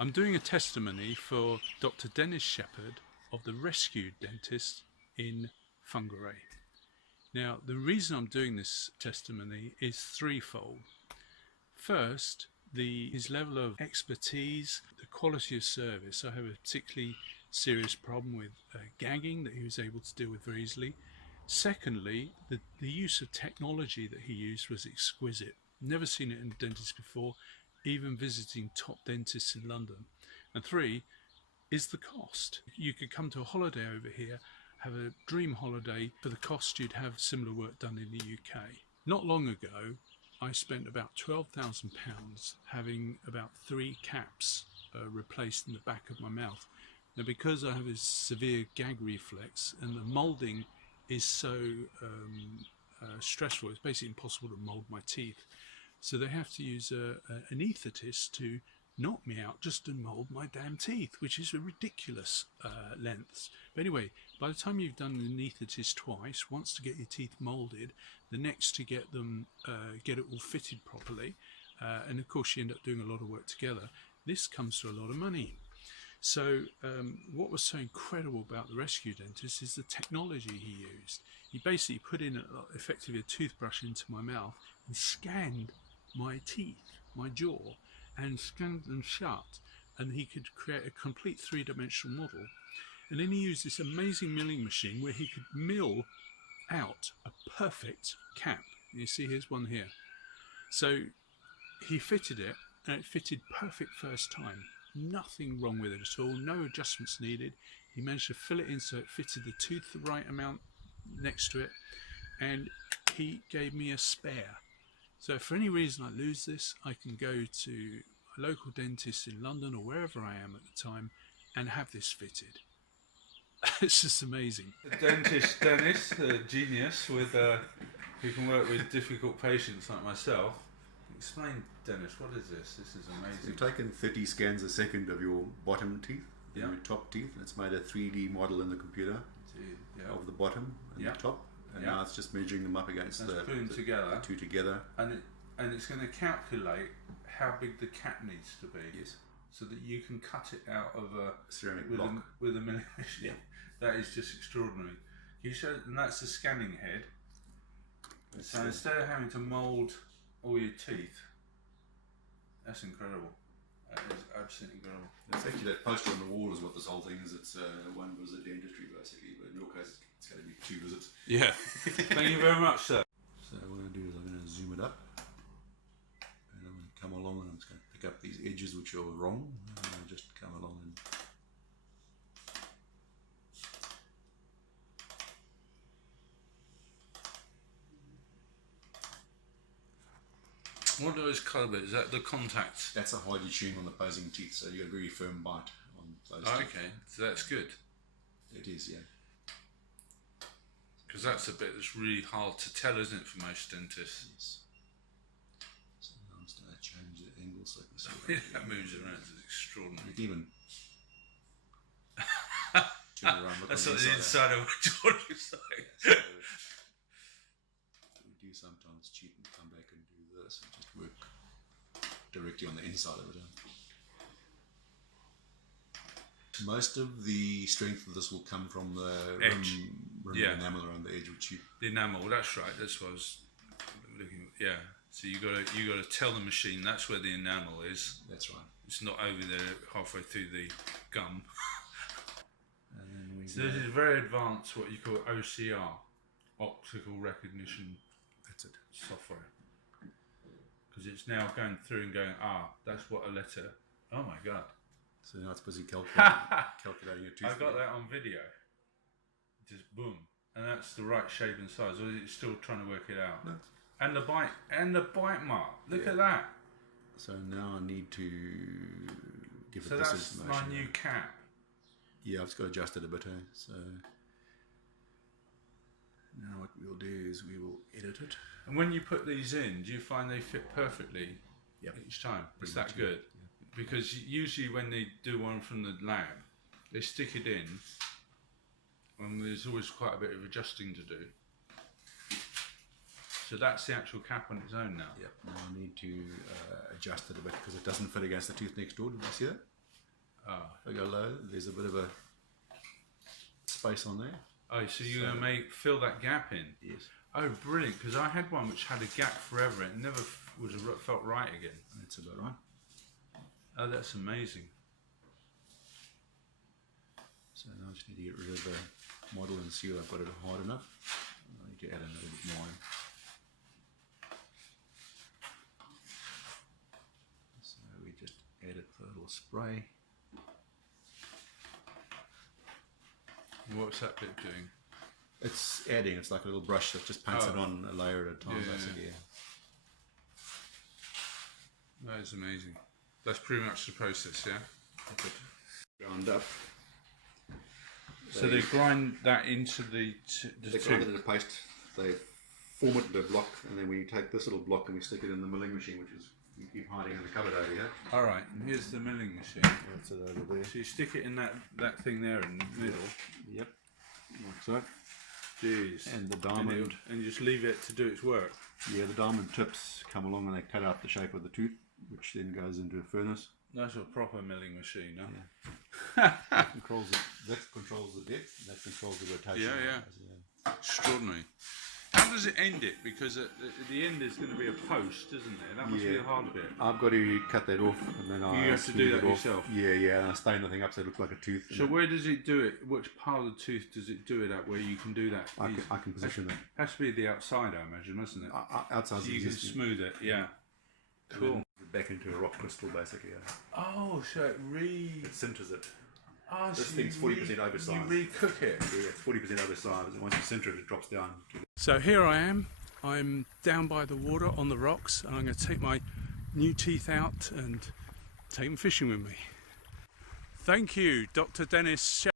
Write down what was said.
I'm doing a testimony for Dr. Dennis Shepherd of the Rescue Dentist in Whangarei. Now, the reason I'm doing this testimony is threefold. First, his level of expertise, the quality of service. I have a particularly serious problem with gagging that he was able to deal with very easily. Secondly, the use of technology that he used was exquisite. Never seen it in dentists before, even visiting top dentists in London. And three is the cost. You could come to a holiday over here, have a dream holiday for the cost you'd have similar work done in the UK. Not long ago, I spent about £12,000 having about 3 caps replaced in the back of my mouth. Now, because I have a severe gag reflex and the moulding is so stressful, it's basically impossible to mould my teeth. So they have to use an anaesthetist to knock me out just to mould my damn teeth, which is a ridiculous lengths. But anyway, by the time you've done an anaesthetist twice, once to get your teeth moulded, the next to get them get it all fitted properly, and of course you end up doing a lot of work together. This comes to a lot of money. So what was so incredible about the Rescue Dentist is the technology he used. He basically put in effectively a toothbrush into my mouth and scanned my teeth, my jaw, and scanned them shut, and he could create a complete three-dimensional model. And then he used this amazing milling machine where he could mill out a perfect cap. You see, here's one here. So he fitted it, and it fitted perfect first time. Nothing wrong with it at all, no adjustments needed. He managed to fill it in so it fitted the tooth the right amount next to it, and he gave me a spare. So if for any reason I lose this, I can go to a local dentist in London or wherever I am at the time and have this fitted. It's just amazing. The dentist Dennis, a genius with who can work with difficult patients like myself. Explain, Dennis, what is this? This is amazing. You've taken 30 scans a second of your bottom teeth, yeah, your top teeth, and it's made a 3D model in the computer, yeah, of the bottom and, yeah, the top, and, yeah, now it's just measuring them up against the two together. And it's going to calculate how big the cap needs to be. Yes. So that you can cut it out of a ceramic block with a milling machine. Yeah. That is just extraordinary. You show, and that's the scanning head. So instead of having to mould all your teeth, that's incredible. That is absolutely incredible. It's actually that poster on the wall is what this whole thing is. It's one visit dentistry basically, but in your case it's going to be 2 visits. Yeah. Thank you very much, sir. So what I'm going to do is I'm going to zoom it up, and I'm going to come along and I'm just going to pick up these edges which are wrong, and I'll just come along and what are those colour bits? Is that the contact? That's a hard tune on the opposing teeth, so you got a very firm bite on those teeth. Okay, so that's good. It is, yeah. Because that's a bit that's really hard to tell, isn't it, for most dentists? Yes. So now I'm just going to change the angle so I can see that moves around. It's extraordinary. You can even turn around, look that's on what the inside of my jaw looks like. Yeah, so we do sometimes cheat and come back and do this and just work directly on the inside of it. Most of the strength of this will come from the rim yeah, enamel around the edge, which you... The enamel, that's right. That's what I was looking at. Yeah. So you got to tell the machine that's where the enamel is. That's right. It's not over there halfway through the gum. And then so this is very advanced, what you call OCR, optical recognition. That's it. Software. Because it's now going through and going, that's what a letter. Oh my God. So now it's busy calculating your tooth. I got that on video. Just boom, and that's the right shape and size. Or is it still trying to work it out? No. And the bite mark. Look at that. So now I need to give it this information. So that's my new cap. Yeah, I've just got to adjust it a bit. So now what we'll do is we will edit it. And when you put these in, do you find they fit perfectly? Yep. Each time? Is that good? Yeah. Because usually when they do one from the lab, they stick it in, and there's always quite a bit of adjusting to do. So that's the actual cap on its own now. Yep. Now I need to adjust it a bit because it doesn't fit against the tooth next door. Did you see that? If I go low, there's a bit of a space on there. Oh, so you're going to fill that gap in? Yes. Oh, brilliant, because I had one which had a gap forever. It never felt right again. That's about right. Oh, that's amazing. So now I just need to get rid of the model and see if I've got it hard enough. I need to add a little bit more in. So we just added a little spray. What's that bit doing? It's adding, it's like a little brush that just paints it on a layer at a time, Yeah. basically. Yeah. That is amazing. That's pretty much the process, yeah? Ground up. So they grind that into the They grind it into paste, they form it into a block, and then we take this little block and we stick it in the milling machine, which is, you keep hiding in the cupboard over here. Alright, and here's the milling machine. That's it over there. So you stick it in that thing there in the middle. Yep, like so. Jeez. And the diamond, And you just leave it to do its work. yeah, the diamond tips come along and they cut out the shape of the tooth, which then goes into a furnace. That's a proper milling machine, huh? Yeah. That controls the depth, and that controls the rotation. Yeah. Extraordinary. How does it end it? Because at the end there's going to be a post, isn't there? That must be the hard bit. I've got to cut that off, and then I You have to do that yourself? Yeah, and I stain the thing up so it looks like a tooth. So where does it do it? Which part of the tooth does it do it at where you can do that? I can position that. Has to be the outside, I imagine, doesn't it? Outside So you can smooth it, yeah. Cool. Back into a rock crystal, basically. Yeah. Oh, so it It sinters it. Oh, This so thing's 40% oversized. You re-cook it. Yeah, it's 40% oversized, and once you sinter it, it drops down. So here I am. I'm down by the water on the rocks, and I'm going to take my new teeth out and take them fishing with me. Thank you, Dr. Dennis.